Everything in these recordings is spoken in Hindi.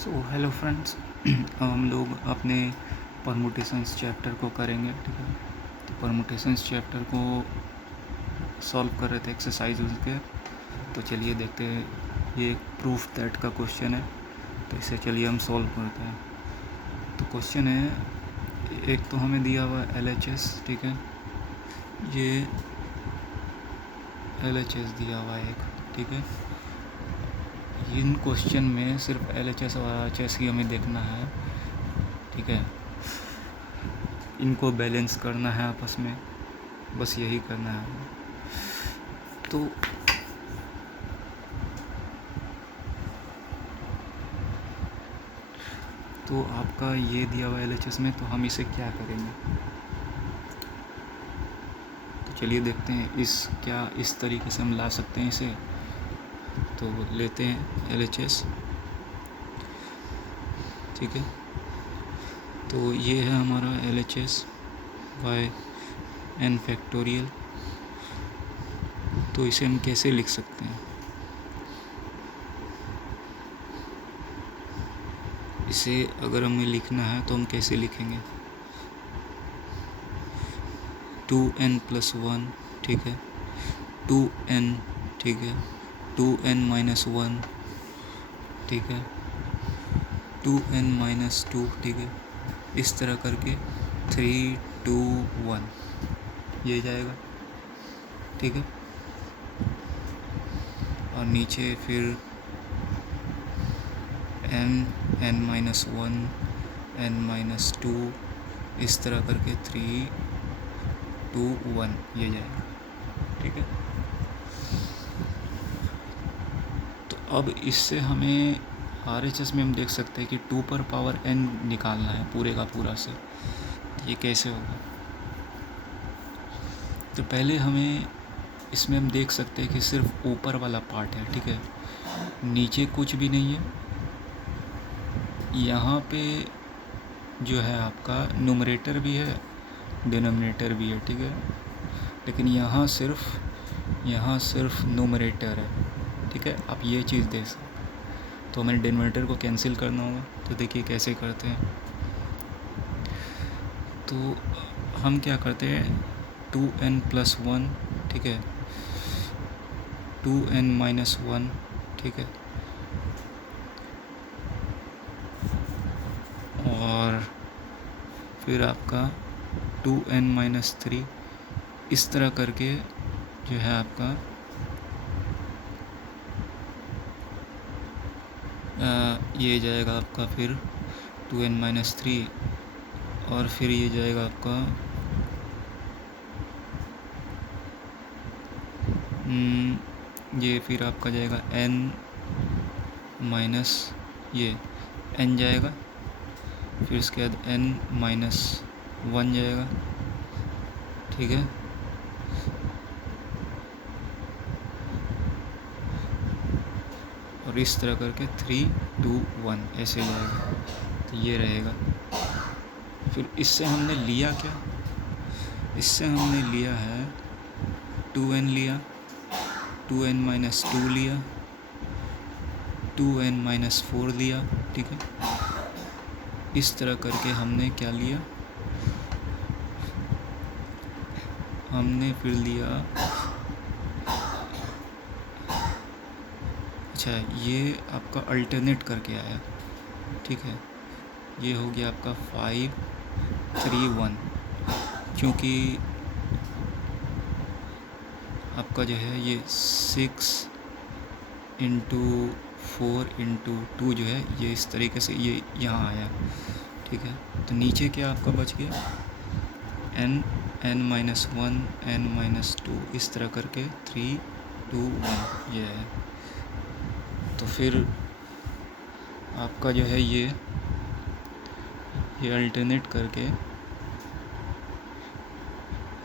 सो हेलो फ्रेंड्स, हम लोग अपने परमुटेशंस चैप्टर को करेंगे। ठीक है, तो परमुटेशंस चैप्टर को सॉल्व कर रहे थे एक्सरसाइज उसके। तो चलिए देखते हैं, ये एक प्रूफ दैट का क्वेश्चन है, तो इसे चलिए हम सॉल्व करते हैं। तो क्वेश्चन है, एक तो हमें दिया हुआ LHS। ठीक है, ये LHS दिया हुआ है एक। ठीक है, इन क्वेश्चन में सिर्फ LHS और RHS ही हमें देखना है। ठीक है, इनको बैलेंस करना है आपस में, बस यही करना है। तो आपका ये दिया हुआ LHS में, तो हम इसे क्या करेंगे। तो चलिए देखते हैं इस तरीके से हम ला सकते हैं इसे। तो लेते हैं LHS। ठीक है, तो ये है हमारा LHS बाय n फैक्टोरियल। तो इसे हम कैसे लिख सकते हैं, इसे अगर हमें लिखना है तो हम कैसे लिखेंगे। 2n+1, ठीक है, 2n, ठीक है, 2n-1, ठीक है, 2n-2, ठीक है, इस तरह करके 3, 2, 1 ये जाएगा। ठीक है, और नीचे फिर n-1, n-2, इस तरह करके 3, 2, 1 ये जाएगा। ठीक है, तो अब इससे हमें RHS में हम देख सकते हैं कि 2 पर पावर n निकालना है पूरे का पूरा से। ये कैसे होगा, तो पहले हमें इसमें हम देख सकते हैं कि सिर्फ ऊपर वाला पार्ट है। ठीक है, नीचे कुछ भी नहीं है। यहाँ पे जो है आपका न्यूमरेटर भी है, डिनोमिनेटर भी है। ठीक है, लेकिन यहाँ सिर्फ न्यूमरेटर है। ठीक है, आप ये चीज़ देख सकते, तो हमें डिनोमिनेटर को कैंसिल करना होगा। तो देखिए कैसे करते हैं। तो हम क्या करते हैं, 2n+1, ठीक है, 2n-1, ठीक है, और फिर आपका 2n-3, इस तरह करके जो है आपका ये जाएगा आपका फिर 2n-3, और फिर ये जाएगा आपका ये फिर आपका जाएगा n माइनस ये n जाएगा, फिर इसके बाद n-1 जाएगा। ठीक है, और इस तरह करके 3, 2, 1 ऐसे जाएगा। तो ये रहेगा। फिर इससे हमने लिया क्या, इससे हमने लिया है 2n लिया, 2n-2 लिया, 2n-4 लिया। ठीक है, इस तरह करके हमने क्या लिया, हमने फिर लिया, अच्छा ये आपका अल्टरनेट करके आया। ठीक है, ये हो गया आपका 5, 3, 1, क्योंकि आपका जो है ये 6 इंटू 4 इंटू 2 जो है ये इस तरीके से ये यहाँ आया। ठीक है, तो नीचे क्या आपका बच गया, n-1, n-2, इस तरह करके 3, 2, 1 ये है। तो फिर आपका जो है ये अल्टरनेट करके ये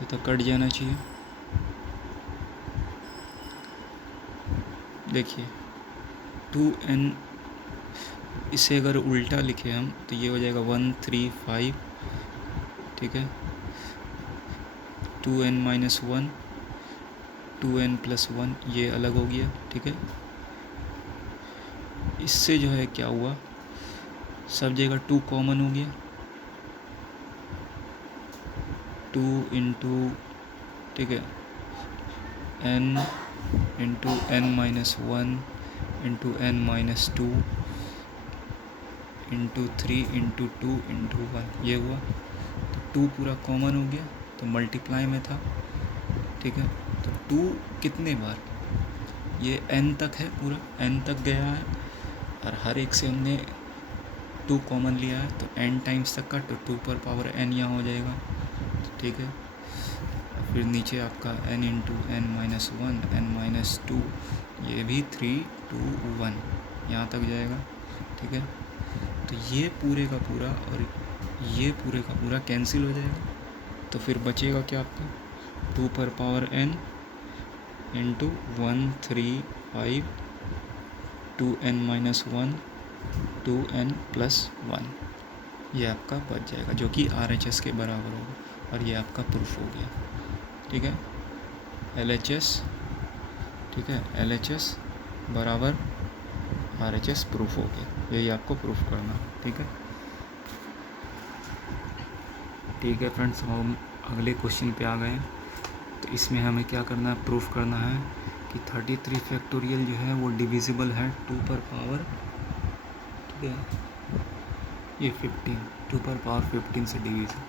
तो कट जाना चाहिए। देखिए 2n, इसे अगर उल्टा लिखे हम तो ये हो जाएगा 1, 3, 5। ठीक है, 2n-1, 2n+1 ये अलग हो गया। ठीक है, इससे जो है क्या हुआ, सब जगह 2 कॉमन हो गया, 2 इंटू, ठीक है, n into n-1 into n-2 into 3 into 2 into 1, ये हुआ। तो 2 पूरा कॉमन हो गया, तो मल्टीप्लाई में था, ठीक है। तो 2 कितने बार, ये n तक है, पूरा n तक गया है, और हर एक से हमने 2 कॉमन लिया है, तो n टाइम्स तक का, तो 2 पर पावर n यहाँ हो जाएगा, ठीक है। फिर नीचे आपका n इंटू n-1 n-2, ये भी 3 2 1 यहाँ तक जाएगा, ठीक है। तो ये पूरे का पूरा और ये पूरे का पूरा कैंसिल हो जाएगा, तो फिर बचेगा क्या आपका 2 पर power n into 1 3 5 2n-1 2n+1, ये आपका बच जाएगा, जो कि RHS के बराबर होगा, और ये आपका प्रूफ हो गया, ठीक है। LHS, ठीक है, LHS बराबर RHS प्रूफ हो गया, यही आपको प्रूफ करना, ठीक है। ठीक है फ्रेंड्स, हम अगले क्वेश्चन पे आ गए। तो इसमें हमें क्या करना है, प्रूफ करना है कि 33 फैक्टोरियल जो है वो डिविजिबल है 2 पर पावर, ठीक है, ये 15, 2 पर पावर 15 से डिविजिबल।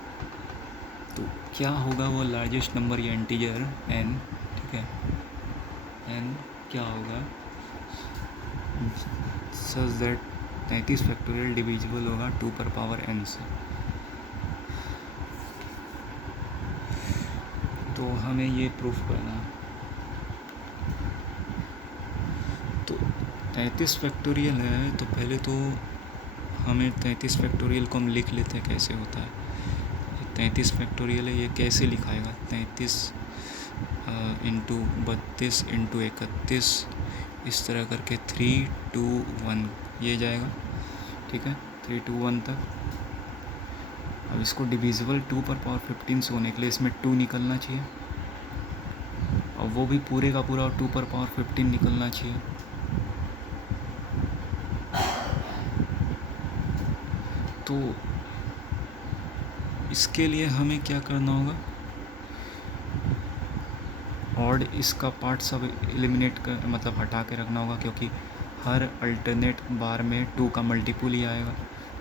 तो क्या होगा वो लार्जेस्ट नंबर या इंटीजर n, ठीक है, n क्या होगा सच दैट 33 फैक्टोरियल डिविजिबल होगा 2 पर पावर n से। तो हमें ये प्रूफ करना है। तो 33 फैक्टोरियल है, तो पहले तो हमें 33 फैक्टोरियल को हम लिख लेते हैं कैसे होता है। 33 फैक्टोरियल है, ये कैसे लिखाएगा, 33 इंटू 32 इंटू 31, इस तरह करके 3 2 1 ये जाएगा, ठीक है, 3 2 1 तक। अब इसको डिविजिबल 2 पर पावर 15 से होने के लिए इसमें 2 निकलना चाहिए, और वो भी पूरे का पूरा 2 पर पावर 15 निकलना चाहिए। तो इसके लिए हमें क्या करना होगा, ऑड इसका पार्ट सब एलिमिनेट कर, मतलब हटा के रखना होगा, क्योंकि हर अल्टरनेट बार में 2 का मल्टीपल ही आएगा।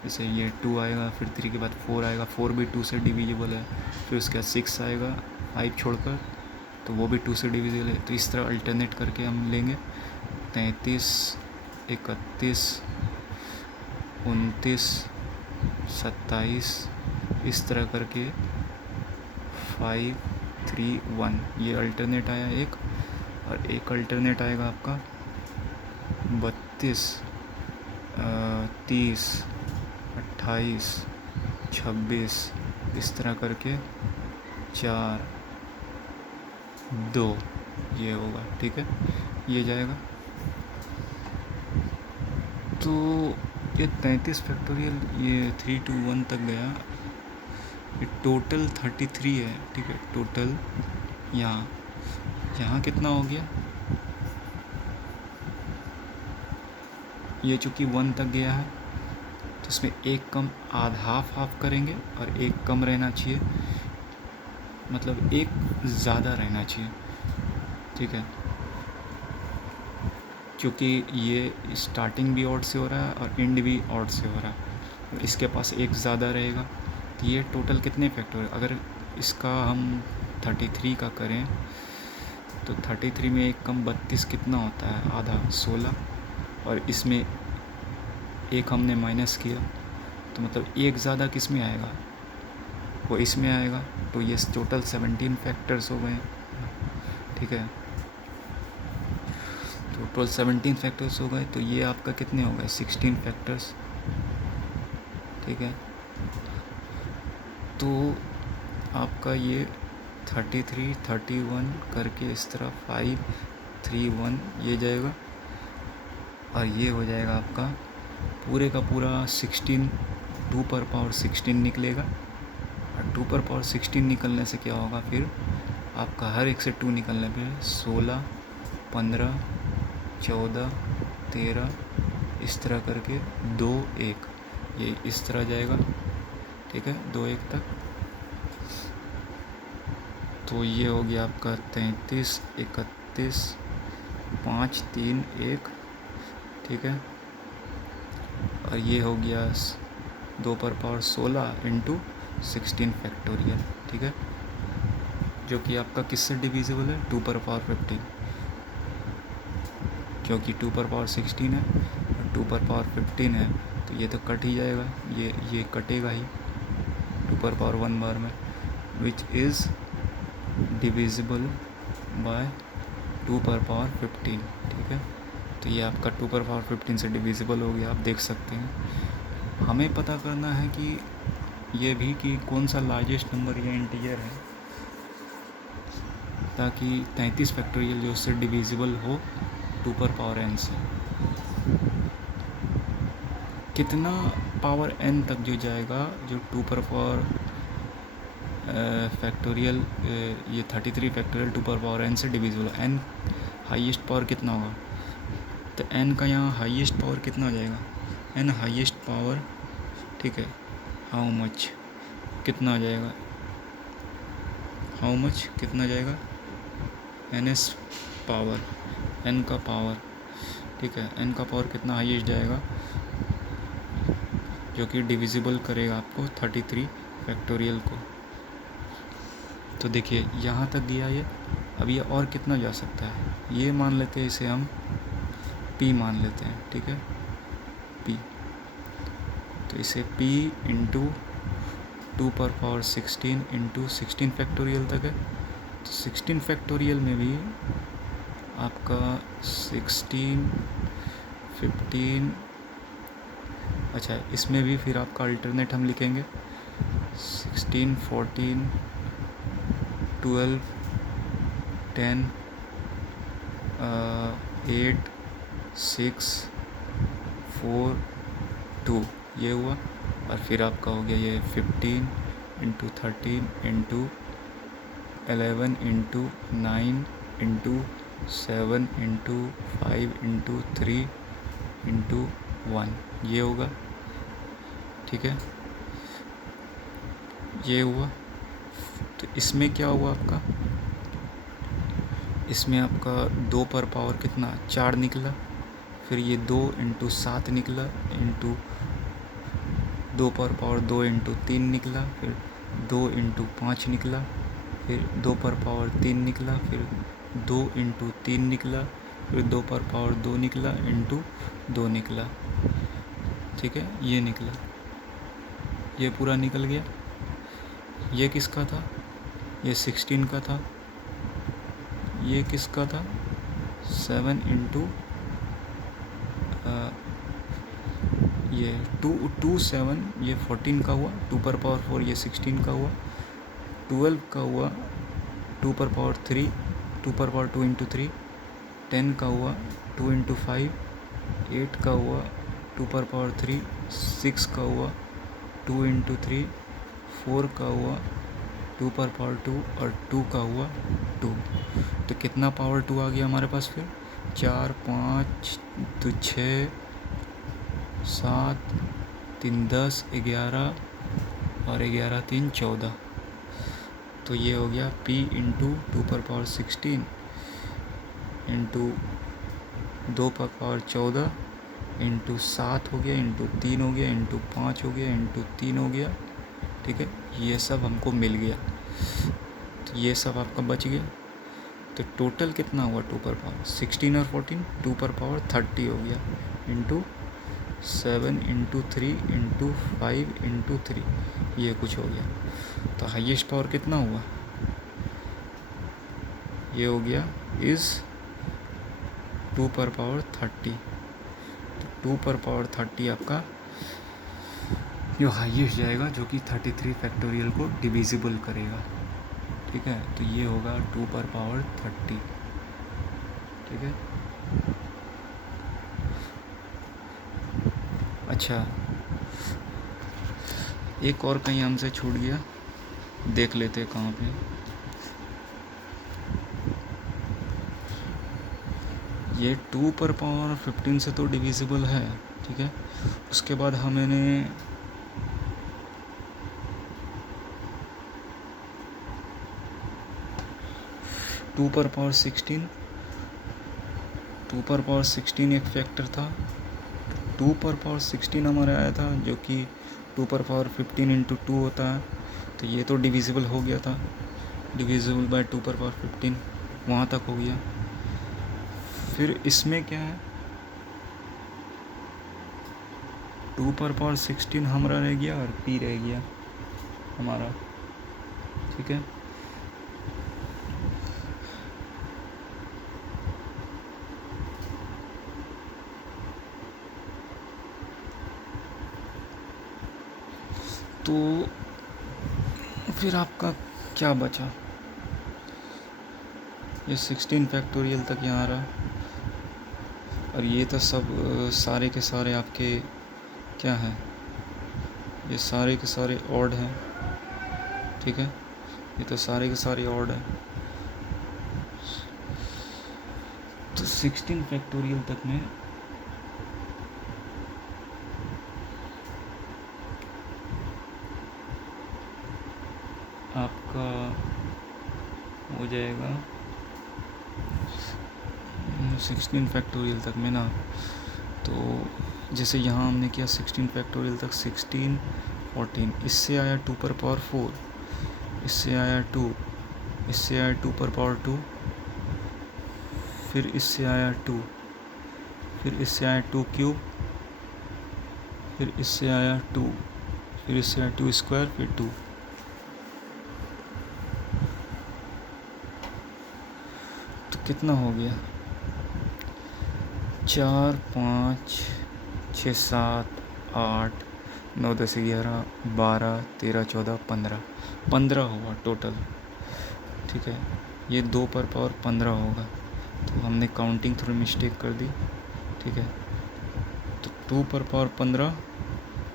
जैसे ये 2 आएगा, फिर 3 के बाद 4 आएगा, 4 भी 2 से डिविजिबल है, फिर उसके बाद 6 आएगा 5 छोड़कर, तो वो भी 2 से डिविजिबल है। तो इस तरह अल्टरनेट करके हम लेंगे 33 31 29 27, इस तरह करके 5 3 1, ये अल्टरनेट आया एक, और एक अल्टरनेट आएगा आपका 32 30 28 26, इस तरह करके 4 2 ये होगा, ठीक है, ये जाएगा। तो ये 33 फैक्टोरियल ये 3 2 1 तक गया, ये टोटल 33 है, ठीक है। टोटल यहाँ कितना हो गया, ये चूँकि 1 तक गया है, तो इसमें एक कम, आधा हाफ करेंगे, और एक कम रहना चाहिए, मतलब एक ज़्यादा रहना चाहिए, ठीक है, क्योंकि ये स्टार्टिंग भी ऑड से हो रहा है और एंड भी ऑड से हो रहा है, तो इसके पास एक ज़्यादा रहेगा। तो ये टोटल कितने फैक्टोरियल, अगर इसका हम 33 का करें, तो 33 में एक कम 32 कितना होता है, आधा 16, और इसमें एक हमने माइनस किया, तो मतलब एक ज़्यादा किस में आएगा, वो इसमें आएगा। तो ये टोटल 17 फैक्टर्स हो गए, ठीक है, टोटल 17 फैक्टर्स हो गए। तो ये आपका कितने हो गए, 16 फैक्टर्स, ठीक है। तो आपका ये 33 31 करके इस तरह 5 3 1 ये जाएगा, और ये हो जाएगा आपका पूरे का पूरा 16, 2 पर पावर 16 निकलेगा, और 2 पर पावर 16 निकलने से क्या होगा, फिर आपका हर एक से 2 निकलने पे 16 15 14 13, इस तरह करके 2 1, ये इस तरह जाएगा, ठीक है, 2 1 तक। तो ये हो गया आपका 33 31 5 3 1, ठीक है। और ये हो गया 2 पर पावर 16 इंटू 16 फैक्टोरियल, ठीक है, जो कि आपका किससे डिविजिबल है, 2 पर पावर 15, क्योंकि 2 पर पावर 16 है और 2 पर पावर 15 है, तो ये तो कट ही जाएगा, ये कटेगा ही 2 पर पावर 1 बार में, विच इज़ डिविजिबल बाय 2 पर पावर 15, ठीक है। तो ये आपका 2 पर पावर 15 से डिविजिबल हो गया, आप देख सकते हैं। हमें पता करना है कि ये भी कि कौन सा लार्जेस्ट नंबर या इंटीजर है, ताकि 33 फैक्टोरियल जो उससे डिविजिबल हो 2 पर पावर n से। कितना पावर n तक जो जाएगा, जो 2 पर पावर फैक्टोरियल, ये 33 फैक्टोरियल 2 पर पावर n से डिविजिबल, n हाईएस्ट पावर कितना होगा, तो n का यहाँ हाईएस्ट पावर कितना हो जाएगा, n हाईएस्ट पावर, ठीक है, हाउ मच कितना आ जाएगा, हाउ मच कितना जाएगा, ns पावर, n का पावर, ठीक है, n का पावर कितना हाईएस्ट जाएगा, जो कि डिविजिबल करेगा आपको 33 फैक्टोरियल को। तो देखिए यहाँ तक गया ये, अब ये और कितना जा सकता है, ये मान लेते हैं, इसे हम p मान लेते हैं, ठीक है, p। तो इसे p इंटू 2 पर पावर 16 इंटू 16 फैक्टोरियल तक है। तो 16 फैक्टोरियल में भी आपका 16 15, अच्छा इसमें भी फिर आपका अल्टरनेट हम लिखेंगे 16 14 12 10 8 6 4 2, ये हुआ। और फिर आपका हो गया ये 15 into 13 into 11 into 9 into 7 into 5 into 3 into 1, ये होगा, ठीक है, ये हुआ। तो इसमें क्या हुआ आपका, इसमें आपका 2 पर पावर कितना 4 निकला, फिर ये 2 इंटू 7 निकला, इंटू 2 पर पावर 2 इंटू 3 निकला, फिर 2 इंटू 5 निकला, फिर 2 पर पावर 3 निकला, फिर 2 इंटू 3 निकला, फिर 2 पर पावर 2 निकला, इंटू 2 निकला, ठीक है, ये निकला, ये पूरा निकल गया। ये किसका था, ये 16 का था, ये किसका था 7 इंटू ये 2 7, ये 14 का हुआ, 2 पर पावर 4, ये 16 का हुआ, 12 का हुआ 2 पर पावर 3, 2 पर पावर 2 इंटू 3, 10 का हुआ 2 इंटू 5, 8 का हुआ 2 पर पावर 3, 6 का हुआ 2 इंटू 3, 4 का हुआ 2 पर पावर 2 और 2 का हुआ 2। तो कितना पावर 2 आ गया हमारे पास, फिर 4 5 2 6 7 3 10 11 और 11 3 14। तो ये हो गया p इंटू 2 पर पावर 16 इंटू 2 पर पावर 14 इंटू 7 हो गया, इंटू 3 हो गया, इंटू 5 हो गया, इंटू 3 हो गया, ठीक है, ये सब हमको मिल गया। तो ये सब आपका बच गया। तो टोटल कितना हुआ 2 पर पावर 16 और 14, 2 पर पावर 30 हो गया, इंटू 7 इंटू 3 इंटू 5 इंटू 3, ये कुछ हो गया। तो हाईएस्ट पावर कितना हुआ, ये हो गया इज़ 2 पर पावर 30। तो 2 पर पावर 30 आपका जो हाईएस्ट जाएगा, जो कि 33 फैक्टोरियल को डिविजिबल करेगा, ठीक है। तो ये होगा 2 पर पावर 30, ठीक है। अच्छा, एक और कहीं हमसे छूट गया, देख लेते हैं कहाँ पे। ये 2 पर पावर 15 से तो डिविजिबल है, ठीक है। उसके बाद मैंने 2 पर पावर 16 एक फैक्टर था। 2 पर पावर 16 हमारा आया था, जो कि 2 पर पावर 15 इंटू 2 होता है। तो ये तो डिविजिबल हो गया था, डिविजिबल बाय 2 पर पावर 15 वहाँ तक हो गया। फिर इसमें क्या है, 2 पर पावर 16 हमारा रह गया और p रह गया हमारा, ठीक है। तो फिर आपका क्या बचा, ये 16 फैक्टोरियल तक यहाँ रहा, और ये तो सब सारे के सारे आपके क्या हैं, ये सारे के सारे ऑड हैं, ठीक है। ये तो सारे के सारे ऑड हैं। तो 16 फैक्टोरियल तक में आपका हो जाएगा 16 फैक्टोरियल तक में ना। तो जैसे यहाँ हमने किया 16 फैक्टोरियल तक, 16 14, इससे आया 2 पर पावर 4, इससे आया 2, इससे आया 2 पर पावर 2, फिर इससे आया 2, फिर इससे आया 2 क्यूब, फिर इससे आया 2, फिर इससे आया 2 स्क्वायर, फिर 2। तो कितना हो गया, 4 5 6 7 8 9 10 11 12 13 14 15 हुआ टोटल, ठीक है। ये 2 पर पावर 15 होगा, तो हमने काउंटिंग थोड़ी मिस्टेक कर दी, ठीक है। तो 2 पर पावर 15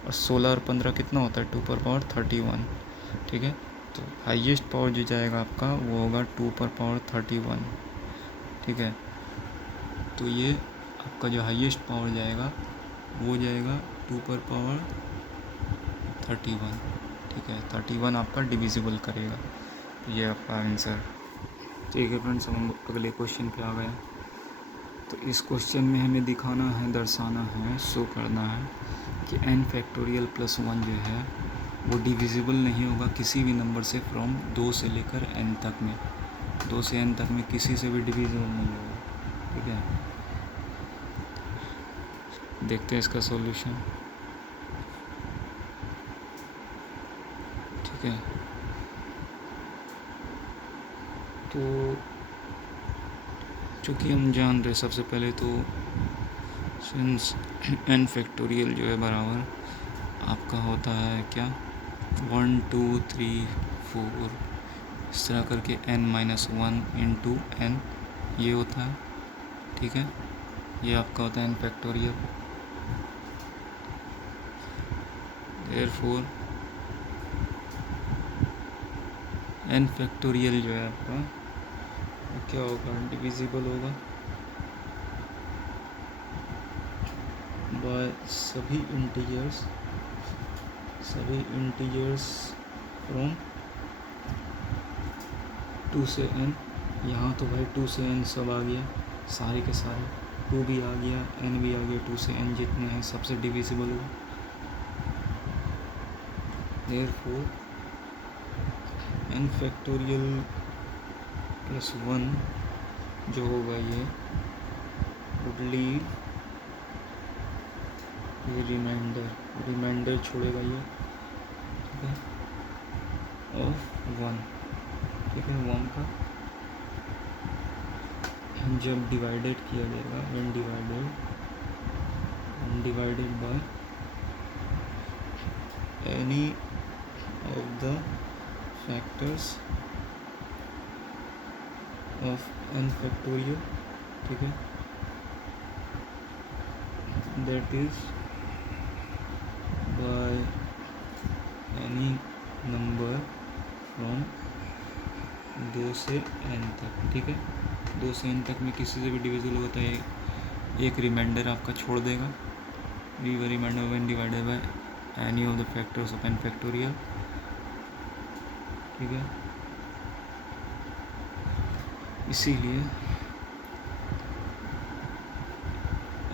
और 16 और 15 कितना होता है, 2 पर पावर 31, ठीक है। तो हाईएस्ट पावर जो जाएगा आपका वो होगा 2 पर पावर 31, ठीक है। तो ये आपका जो हाईएस्ट पावर जाएगा वो जाएगा 2 पर पावर 31, ठीक है। 31 आपका डिविजिबल करेगा, ये आपका आंसर, ठीक है फ्रेंड्स। हम अगले क्वेश्चन पे आ गए। तो इस क्वेश्चन में हमें दिखाना है, दर्शाना है, शो करना है कि n फैक्टोरियल प्लस 1 जो है वो डिविजिबल नहीं होगा किसी भी नंबर से फ्रॉम 2 से लेकर n तक में, 2 से n तक में किसी से भी डिविजिबल नहीं होगा, ठीक है। देखते हैं इसका सॉल्यूशन, ठीक है। तो चूँकि हम जान रहे सबसे पहले तो सिंस n फैक्टोरियल जो है बराबर आपका होता है क्या, 1 2 3 4, इस तरह करके n-1 इंटू n ये होता है, ठीक है। ये आपका होता है n factorial. Therefore n factorial जो है आपका वो क्या होगा, डिविजिबल होगा बाय सभी इंटीजर्स फ्रॉम 2 से n। यहाँ तो भाई 2 से n सब आ गया, सारे के सारे, 2 भी आ गया, n भी आ गया, 2 से n जितने हैं सबसे डिविजिबल हुआ। देयरफॉर n फैक्टोरियल प्लस 1 जो होगा ये वुड लीव ये रिमाइंडर छोड़ेगा ये, ठीक है, ऑफ 1, ठीक है। 1 का जब डिवाइडेड किया जाएगा, when divided by any of the factors of n factorial, ठीक है, that is by any number from 2 से n तक, ठीक है। 2 से n तक में किसी से भी डिविजिबल होता है, एक रिमाइंडर आपका छोड़ देगा, leave a remainder when divided by any of the factors of n factorial, ठीक है। इसीलिए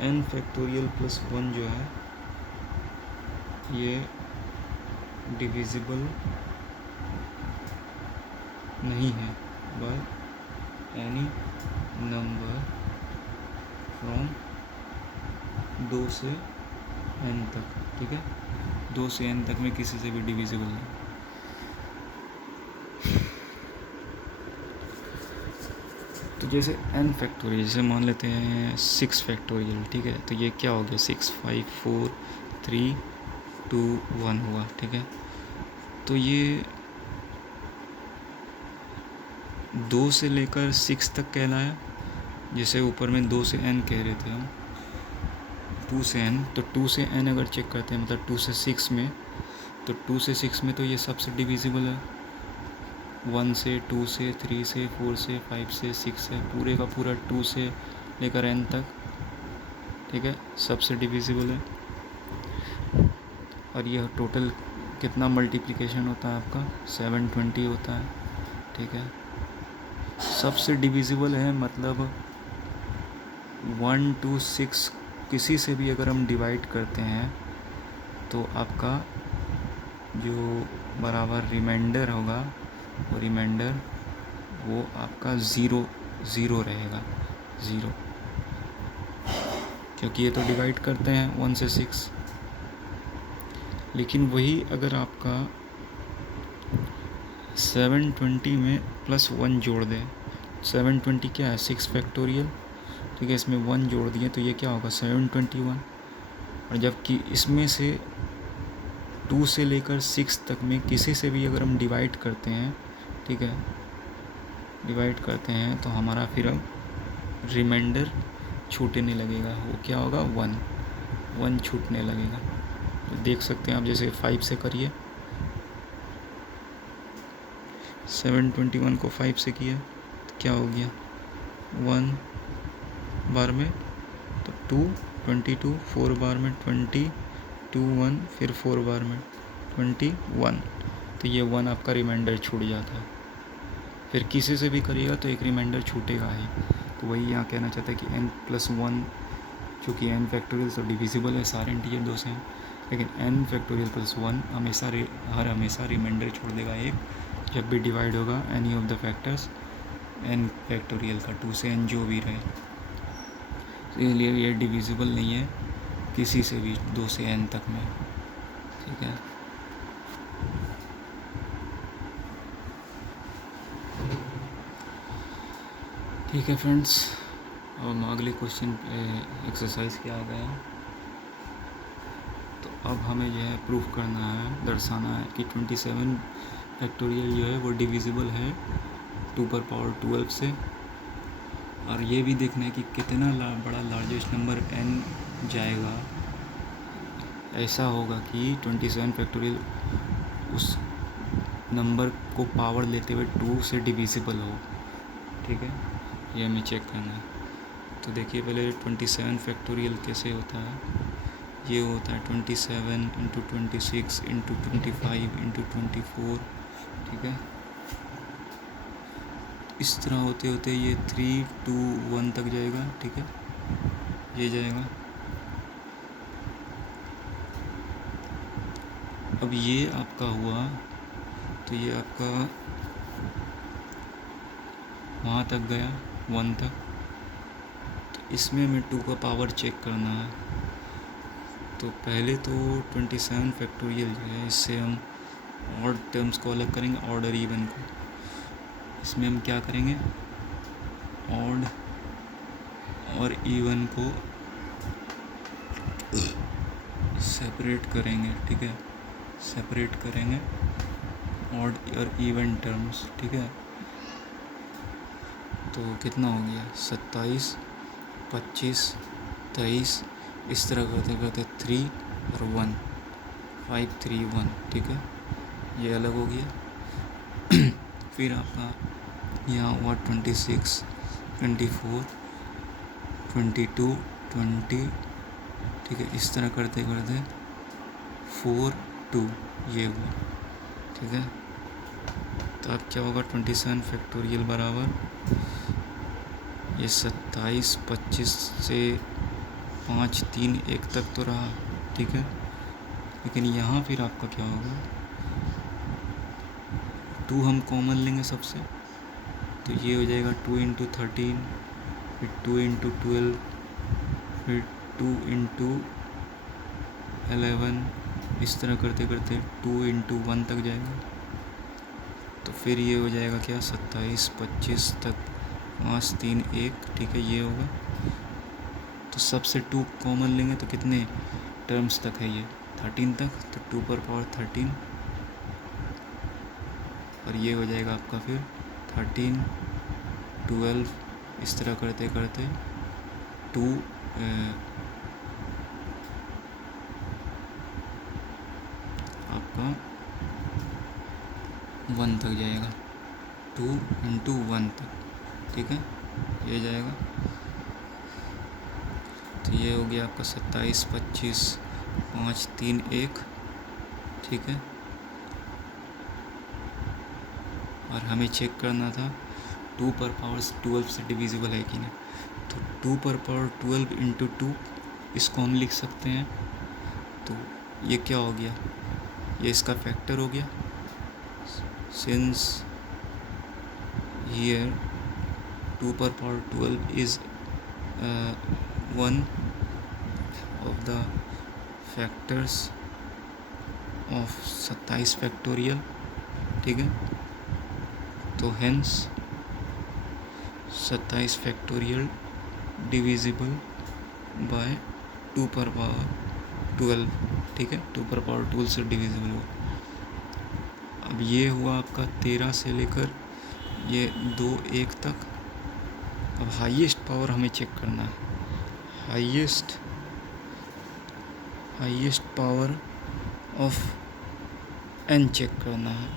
n फैक्टोरियल प्लस 1 जो है ये डिविजिबल नहीं है बाय एनी नंबर फ्रॉम 2 से n तक, ठीक है। 2 से n तक में किसी से भी डिविजिबल नहीं। तो जैसे n फैक्टोरियल, जैसे मान लेते हैं 6 फैक्टोरियल, ठीक है। तो ये क्या हो गया, 6 5 4 3 2 1 हुआ, ठीक है। तो ये 2 से लेकर 6 तक कहलाया। जैसे ऊपर में 2 से n कह रहे थे हम, 2 से n, तो 2 से n अगर चेक करते हैं मतलब 2 से 6 में, तो 2 से 6 में तो ये सबसे डिविजिबल है। 1 से 2 से 3 से 4 से 5 से 6 से पूरे का पूरा 2 से लेकर n तक, ठीक है, सबसे डिविजिबल है। और यह टोटल कितना मल्टीप्लिकेशन होता है आपका, 720 होता है, ठीक है। सबसे डिविजिबल है मतलब 1 to 6 किसी से भी अगर हम डिवाइड करते हैं तो आपका जो बराबर रिमाइंडर होगा वो रिमाइंडर वो आपका ज़ीरो रहेगा, ज़ीरो, क्योंकि ये तो डिवाइड करते हैं 1 से 6। लेकिन वही अगर आपका 720 में प्लस 1 जोड़ दें, 720 क्या है, 6 फैक्टोरियल, ठीक है, इसमें 1 जोड़ दिए तो ये क्या होगा 721। और जबकि इसमें से 2 से लेकर 6 तक में किसी से भी अगर हम डिवाइड करते हैं, ठीक है, डिवाइड करते हैं तो हमारा फिर अब रिमाइंडर छूटने लगेगा, वो क्या होगा 1 छूटने लगेगा। तो देख सकते हैं आप, जैसे 5 से करिए, 721 को 5 से किया तो क्या हो गया 1 बार में तो 2 22, 4 बार में 20 2 1, फिर 4 बार में 21, तो ये 1 आपका रिमाइंडर छूट जाता है। फिर किसी से भी करिएगा तो एक रिमाइंडर छूटेगा ही। तो वही यहाँ कहना चाहता है कि n+1, चूँकि n फैक्टोरियल तो डिविजिबल है सारे इंटीजर 2 से हैं, लेकिन n फैक्टोरियल प्लस 1 हमेशा रिमाइंडर छोड़ देगा एक, जब भी डिवाइड होगा any of the factors n factorial का 2 से n जो भी रहे। इसलिए ये डिविजिबल नहीं है किसी से भी 2 से n तक में, ठीक है। ठीक है फ्रेंड्स, अब हम अगले क्वेश्चन एक्सरसाइज क्या आ गया। तो अब हमें यह प्रूफ करना है, दर्शाना है कि 27 फैक्टोरियल जो है वो डिविजिबल है 2 पर पावर 12 से। और ये भी देखना है कि कितना बड़ा लार्जेस्ट नंबर n जाएगा। ऐसा होगा कि 27 फैक्टोरियल उस नंबर को पावर लेते हुए 2 से डिविजिबल हो, ठीक है, ये हमें चेक करना है। तो देखिए पहले 27 फैक्टोरियल कैसे होता है। ये होता है 27 × 26 × 25 × 24, ठीक है। इस तरह होते होते ये 3 2 1 तक जाएगा, ठीक है, ये जाएगा। अब ये आपका हुआ तो ये आपका वहाँ तक गया 1 तक। तो इसमें हमें 2 का पावर चेक करना है। तो पहले तो 27 फैक्टोरियल जो है इससे हम ऑड टर्म्स को अलग करेंगे, ऑड और इवन को। इसमें हम क्या करेंगे, ऑड और इवन को सेपरेट करेंगे, ठीक है, सेपरेट करेंगे ऑड और इवन टर्म्स, ठीक है। तो कितना हो गया 27 25 23, इस तरह करते करते 3 और 1 5 3 1, ठीक है, ये अलग हो गया। फिर आपका यहाँ हुआ 26 24 22 20 ठीक है। इस तरह करते करते 4 2 ये हुआ। ठीक है। तो अब क्या होगा, 27 फैक्टोरियल बराबर ये 27 25 से 5 3 1 तक तो रहा। ठीक है। लेकिन यहाँ फिर आपका क्या होगा, 2 हम कॉमन लेंगे सबसे, तो ये हो जाएगा 2 इंटू 13, फिर 2 इंटू 12, फिर 2 इंटू 11, इस तरह करते करते 2 इंटू 1 तक जाएगा। तो फिर ये हो जाएगा क्या, 27 25 तक 5 3 1। ठीक है, ये होगा। तो सबसे 2 कॉमन लेंगे तो कितने टर्म्स तक है, ये 13 तक, तो 2 पर पावर 13, और ये हो जाएगा आपका फिर 13 12, इस तरह करते करते 2 आपका 1 तक जाएगा, 2 इंटू 1 तक। ठीक है, ये जाएगा। तो ये हो गया आपका 27 25 5 3 1। ठीक है, और हमें चेक करना था 2 पर पावर 12 से डिविजिबल है कि नहीं। तो 2 पर पावर 12 इंटू 2, इसको हम लिख सकते हैं। तो ये क्या हो गया, ये इसका फैक्टर हो गया। सिंस हियर 2 पर power 12 is one of the factors of 27 factorial. ठीक है, तो हेंस 27 फैक्टोरियल डिविजिबल बाय 2 पर पावर 12। ठीक है, 2 पर पावर 12 से डिविजिबल हुआ। अब ये हुआ आपका 13 से लेकर ये 2 1 तक। अब हाईएस्ट पावर हमें चेक करना है, highest power of n check करना है,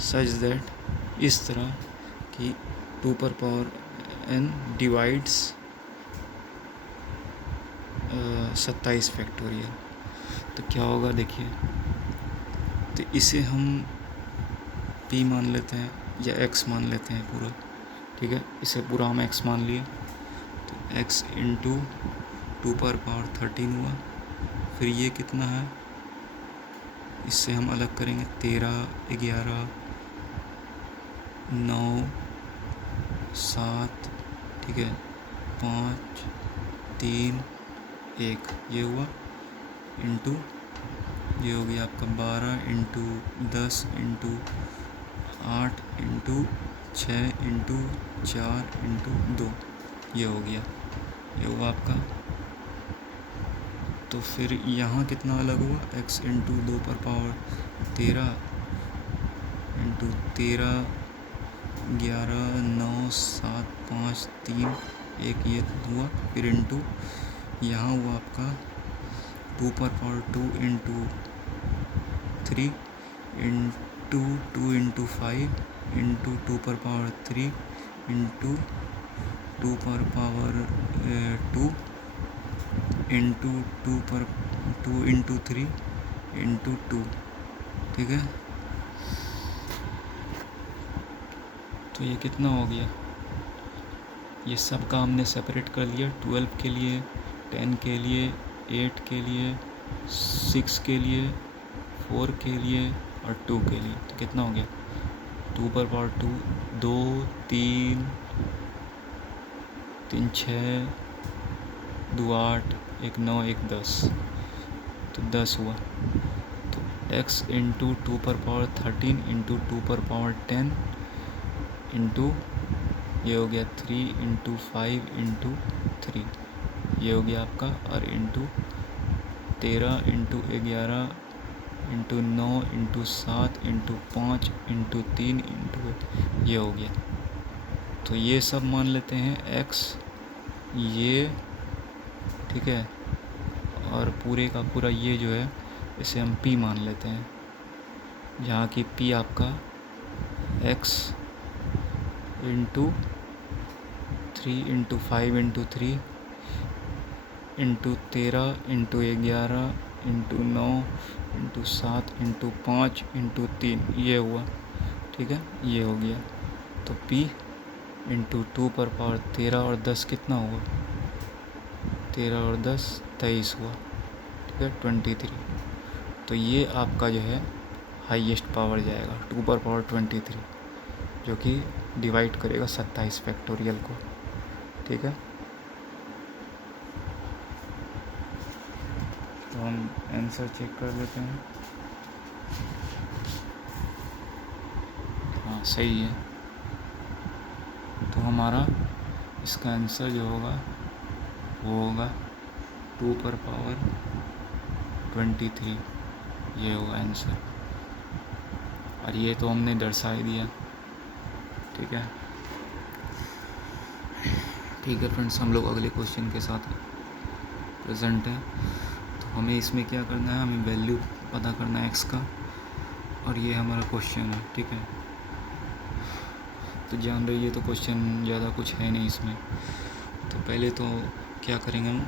सच दैट इस तरह कि 2 पर पावर n डिवाइड्स 27 फैक्टोरियल। तो क्या होगा देखिए, तो इसे हम p मान लेते हैं या x मान लेते हैं पूरा। ठीक है, इसे पूरा हम x मान लिए, तो x इंटू 2 पर पावर 13 हुआ। फिर ये कितना है, इससे हम अलग करेंगे 13 11 9 7। ठीक है, 5 3 1 ये हुआ, इंटू ये हो गया आपका 12 into 10 into 8 into 6 into 4 into 2, ये हो गया, ये हुआ आपका। तो फिर यहाँ कितना अलग हुआ, x इंटू 2 पर पावर 13 इंटू 13 11 9 7 5 3 1 ये हुआ। फिर इंटू यहाँ हुआ आपका 2 पर power 2 into 3 into 2 into 5 into 2 पर पावर 3 इंटू 2 पर पावर 2 इंटू 2 पर 2 इंटू 3 इंटू 2। ठीक है, तो ये कितना हो गया, ये सब का हमने सेपरेट कर लिया। 12 के लिए, 10 के लिए, 8 के लिए, 6 के लिए, 4 के लिए और 2 के लिए। तो कितना हो गया, 2 पर पावर 2 2 3 3 6 2 8 1 9 1 10, तो 10 हुआ। तो x इंटू 2 पर पावर 13 इंटू 2 पर पावर 10 इंटू ये हो गया 3 इंटू 5 इंटू 3, ये हो गया आपका, और into 13 into 11 into 9 into 7 into 5 into 3 into ये हो गया। तो ये सब मान लेते हैं x, ये ठीक है, और पूरे का पूरा ये जो है इसे हम p मान लेते हैं, जहाँ की p आपका x into 3 into 5 into 3 into 13 into 11 into 9 into 7 into 5 into 3, ये हुआ। ठीक है, ये हो गया। तो p इंटू 2 पर पावर 13 और 10 कितना हुआ? 13 और 10 23 हुआ। ठीक है, 23। तो ये आपका जो है हाईएस्ट पावर जाएगा 2 पर पावर 23, जो कि डिवाइड करेगा 27 फैक्टोरियल को। ठीक है, तो हम आंसर चेक कर लेते हैं। हाँ, सही है। तो हमारा इसका आंसर जो होगा वो होगा 2 पर पावर 23, ये होगा आंसर। और ये तो हमने दर्शा ही दिया। ठीक है, ठीक है फ्रेंड्स, हम लोग अगले क्वेश्चन के साथ प्रेजेंट हैं। तो हमें इसमें क्या करना है, हमें वैल्यू पता करना है एक्स का, और ये हमारा क्वेश्चन है। ठीक है, तो जान रही है, तो क्वेश्चन ज़्यादा कुछ है नहीं इसमें। तो पहले तो क्या करेंगे हम,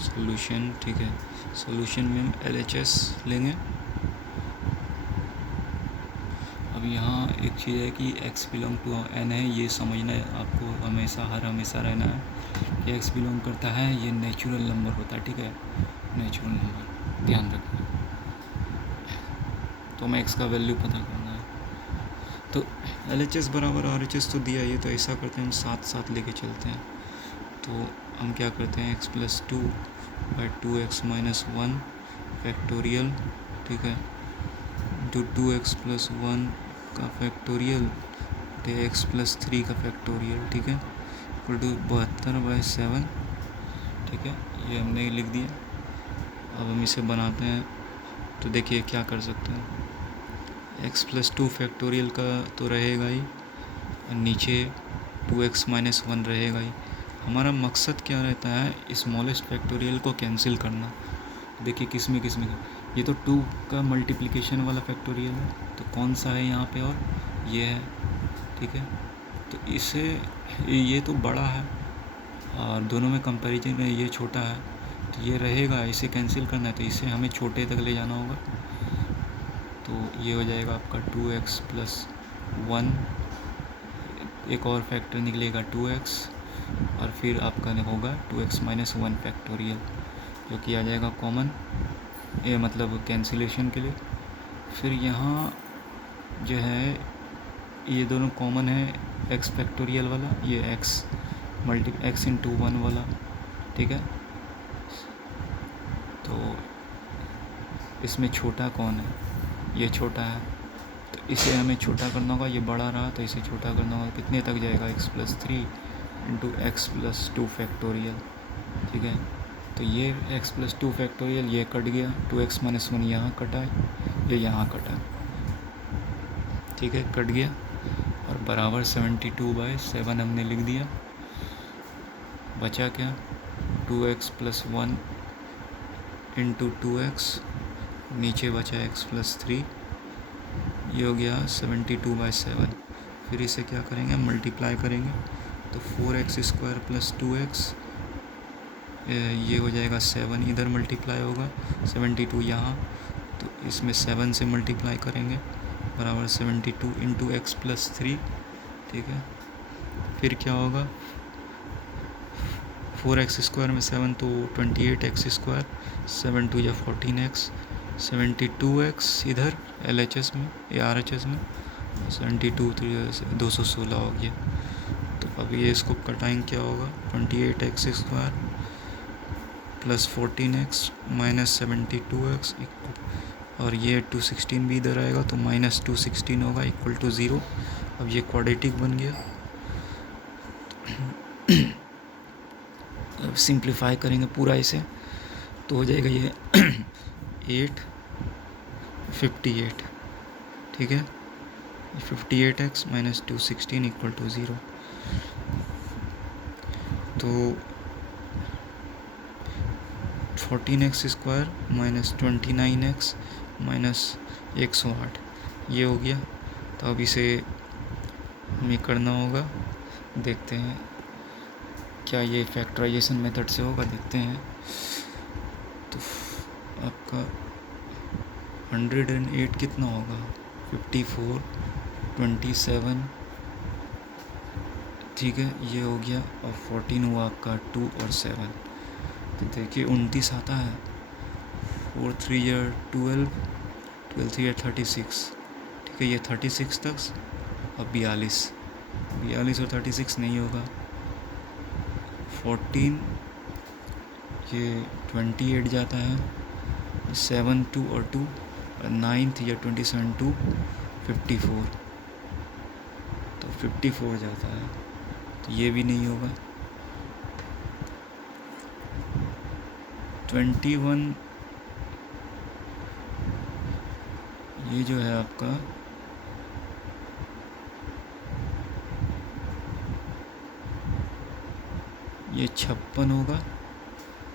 सॉल्यूशन। ठीक है, सॉल्यूशन में हम LHS लेंगे। अब यहाँ एक चीज़ है कि x बिलोंग टू n है, ये समझना है आपको, हमेशा रहना है कि x बिलोंग करता है, ये नेचुरल नंबर होता है। ठीक है, नेचुरल नंबर ध्यान रखना। तो हमें x का वैल्यू पता करना है। तो LHS बराबर RHS तो दिया, ये तो ऐसा करते हैं हम साथ साथ लेके चलते हैं। तो हम क्या करते हैं, x + 2 / 2x - 1 फैक्टोरियल। ठीक है, तो 2x + 1 का फैक्टोरियल तो x + 3 का फैक्टोरियल। ठीक है, इक्वल टू 72/7। ठीक है, ये हमने लिख दिया। अब हम इसे बनाते हैं। तो देखिए क्या कर सकते हैं, x + 2 फैक्टोरियल का तो रहेगा ही, और नीचे 2x - 1 रहेगा ही। हमारा मकसद क्या रहता है, स्मॉलेस्ट फैक्टोरियल को कैंसिल करना। देखिए किस में ये तो 2 का मल्टीप्लिकेशन वाला फैक्टोरियल है, तो कौन सा है यहाँ पे, और ये है। ठीक है, तो इसे ये तो बड़ा है और दोनों में कंपैरिजन में ये छोटा है, तो ये रहेगा, इसे कैंसिल करना है तो इसे हमें छोटे तक ले जाना होगा। तो ये हो जाएगा आपका 2x + 1, एक और फैक्टर निकलेगा 2x, और फिर आपका होगा 2x - 1 फैक्टोरियल, जो कि आ जाएगा कॉमन, ये मतलब कैंसिलेशन के लिए। फिर यहाँ जो है ये दोनों कॉमन है, x फैक्टोरियल वाला, ये x × 1 वाला। ठीक है, तो इसमें छोटा कौन है, ये छोटा है, तो इसे हमें छोटा करना होगा। ये बड़ा रहा तो इसे छोटा करना होगा। कितने तक जाएगा, x + 3 × x + 2 फैक्टोरियल। ठीक है, तो ये x + 2 फैक्टोरियल ये कट गया, 2x - 1 यहाँ कटा है, ये यहाँ कटा है। ठीक है, कट गया, और बराबर 72/7 हमने लिख दिया। बचा क्या, 2x + 1 × 2x, नीचे बचा x + 3, ये हो गया 72/7। फिर इसे क्या करेंगे, मल्टीप्लाई करेंगे। तो 4x² + 2x, ये हो जाएगा 7, इधर मल्टीप्लाई होगा, 72 यहाँ, तो इसमें 7 से मल्टीप्लाई करेंगे, बराबर 72 × x + 3। ठीक है, फिर क्या होगा, 4x² में 7 तो 28x², 7 × 2 = 14x, 72x इधर LHS में या RHS में, 72 × 216 हो गया। तो अब ये इसको कटाएंगे, क्या होगा, 28x² + 14x - 72x, और ये 216 भी इधर आएगा तो -216 होगा, इक्वल टू 0। अब ये क्वाड्रेटिक बन गया। अब सिंप्लीफाई करेंगे पूरा इसे, तो हो जाएगा ये 858। ठीक है, 58x - 216 इक्वल टू 0। तो 14x² - 29x - 108, ये हो गया। तो अब इसे हमें करना होगा, देखते हैं क्या ये फैक्टराइजेशन मेथड से होगा, देखते हैं। तो आपका 108 कितना होगा, 54, 27, ठीक है, ये हो गया। और 14 हुआ आपका 2 और 7, तो देखिए 29 आता है। 4 3 ईयर 12, 12 3 ईयर 36, ठीक है, ये 36 तक। अब 42 और 36 नहीं होगा। 14 ये 28 जाता है। 7 2 और 2, 9th या 27 2, 54, तो 54 जाता है, तो ये भी नहीं होगा। 21 ये जो है आपका ये 56 होगा,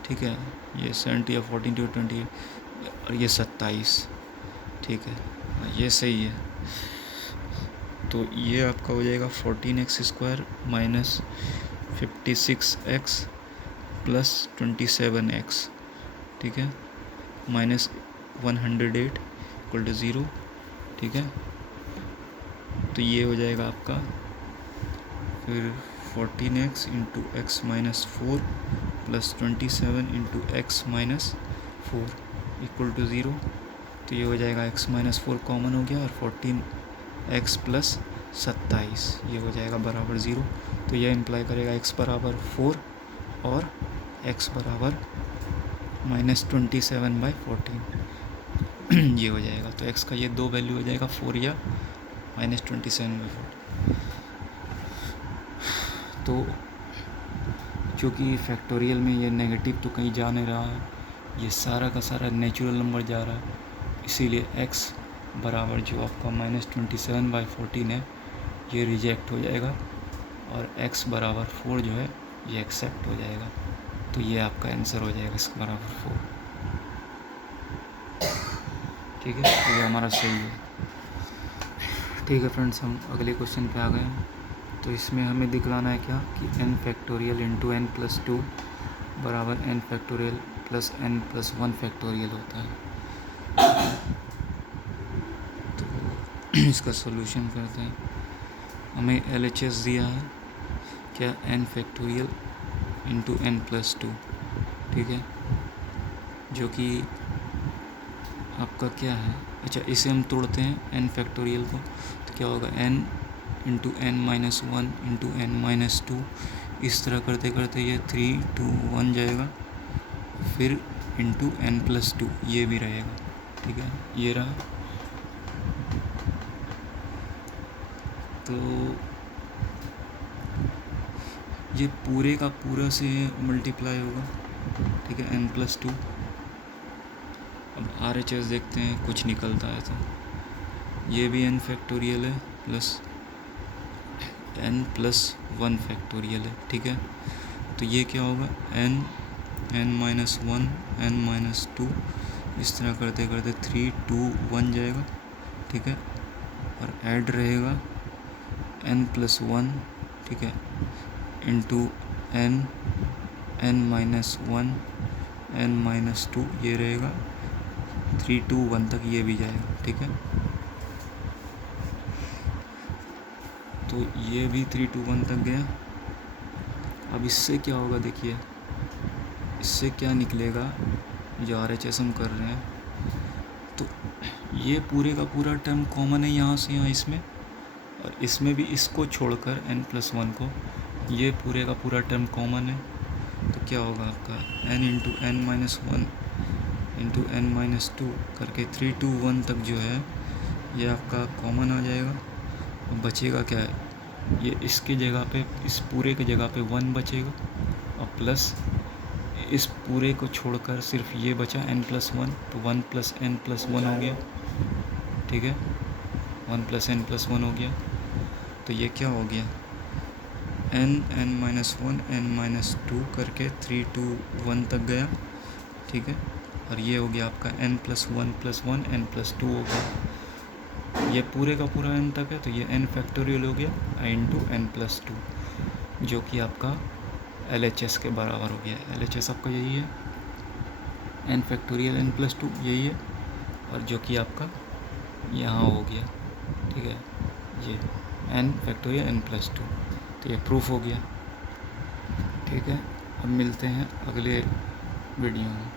ठीक है, ये 70 या 14 to 20, और ये 27, ठीक है, ये सही है। तो ये आपका हो जाएगा 14x² minus 56x plus 27x, ठीक है, माइनस 108 इक्वल टू 0, ठीक है। तो ये हो जाएगा आपका फिर 14x into x minus 4 plus 27 into x minus 4 equal to 0। तो ये हो जाएगा x माइनस 4 कॉमन हो गया, और 14x प्लस 27 ये हो जाएगा बराबर 0। तो यह इम्प्लाई करेगा x बराबर 4 और x बराबर माइनस 27/14 ये हो जाएगा। तो x का ये दो वैल्यू हो जाएगा, 4 या माइनस 27/14। तो चूँकि फैक्टोरियल में ये नेगेटिव तो कहीं जा नहीं रहा है, ये सारा का सारा नेचुरल नंबर जा रहा है, इसीलिए x बराबर जो आपका माइनस 27/14 है ये रिजेक्ट हो जाएगा, और x बराबर 4 जो है ये एक्सेप्ट हो जाएगा। तो ये आपका आंसर हो जाएगा x बराबर 4, ठीक है। तो ये हमारा सही है, ठीक है फ्रेंड्स। हम अगले क्वेश्चन पे आ गए हैं। तो इसमें हमें दिखलाना है क्या कि n factorial into n plus 2 बराबर n factorial plus n plus 1 factorial होता है। तो इसका सॉल्यूशन करते हैं। हमें LHS दिया है क्या, n factorial into n plus 2, ठीक है, जो कि आपका क्या है। अच्छा, इसे हम तोड़ते हैं n फैक्टोरियल को, तो क्या होगा n into n minus 1 into n minus 2, इस तरह करते करते ये 3 2 1 जाएगा, फिर इंटू n प्लस 2 ये भी रहेगा, ठीक है, ये रहा। तो ये पूरे का पूरा से मल्टीप्लाई होगा, ठीक है, n प्लस 2। अब RHS देखते हैं कुछ निकलता है तो ये भी n फैक्टोरियल है प्लस n प्लस 1 फैक्टोरियल है, ठीक है। तो ये क्या होगा n माइनस 1 n माइनस 2, इस तरह करते करते 3 2 1 जाएगा, ठीक है, और ऐड रहेगा n प्लस 1, ठीक है, into n minus 1 n minus 2 ये रहेगा, 3 2 1 तक ये भी जाएगा, ठीक है। तो ये भी 3 2 1 तक गया। अब इससे क्या होगा, देखिए इससे क्या निकलेगा, जो RHS हम कर रहे हैं, तो ये पूरे का पूरा टर्म कॉमन है यहाँ से यहाँ इसमें, और इसमें भी इसको छोड़कर n प्लस 1 को, ये पूरे का पूरा टर्म कॉमन है। तो क्या होगा आपका n into n minus 1 into n minus 2 करके 3 2 1 तक जो है ये आपका कॉमन आ जाएगा। और बचेगा क्या है, ये इसके जगह पे, इस पूरे के जगह पे 1 बचेगा, और प्लस इस पूरे को छोड़कर सिर्फ ये बचा n प्लस 1, तो 1 प्लस n प्लस 1 हो गया, ठीक है, 1 प्लस n प्लस 1 हो गया। तो ये क्या हो गया n माइनस 1 n माइनस 2 करके 3 2 1 तक गया, ठीक है, और ये हो गया आपका n प्लस 1 n प्लस 2 हो गया। ये पूरे का पूरा n तक है, तो ये n फैक्टोरियल हो गया इंटू n प्लस 2, जो कि आपका LHS के बराबर हो गया। LHS आपका यही है। N factorial n plus two यही है, और जो कि आपका यहाँ हो गया, ठीक है, ये n factorial n plus two, तो ये प्रूफ हो गया। ठीक है, अब मिलते हैं अगले वीडियो में।